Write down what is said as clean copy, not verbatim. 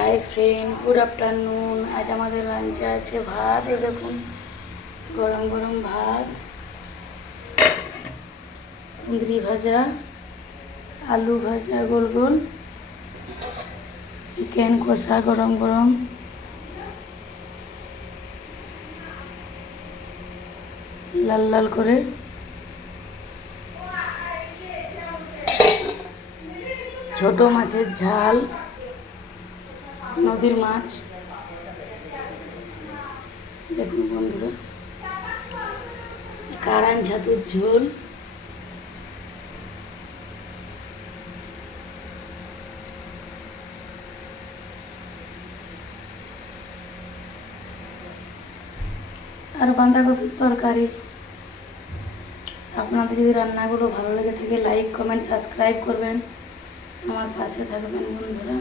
Hi friend, good afternoon. আজ আমাদের লাঞ্চে আছে ভাত। এই দেখুন, গরম গরম ভাত, কুঁদরি ভাজা, আলু ভাজা গোল গোল, চিকেন কষা গরম গরম, লাল লাল করে, ছোট মাছের ঝাল, নদীর মাছ। দেখুন বন্ধুরা, কাড়ান ছাতুর ঝোল, আর বাঁধাকপির তরকারি। আপনাদের যদি রান্নাগুলো ভালো লেগে থাকে লাইক কমেন্ট সাবস্ক্রাইব করবেন, আমার পাশে থাকবেন বন্ধুরা।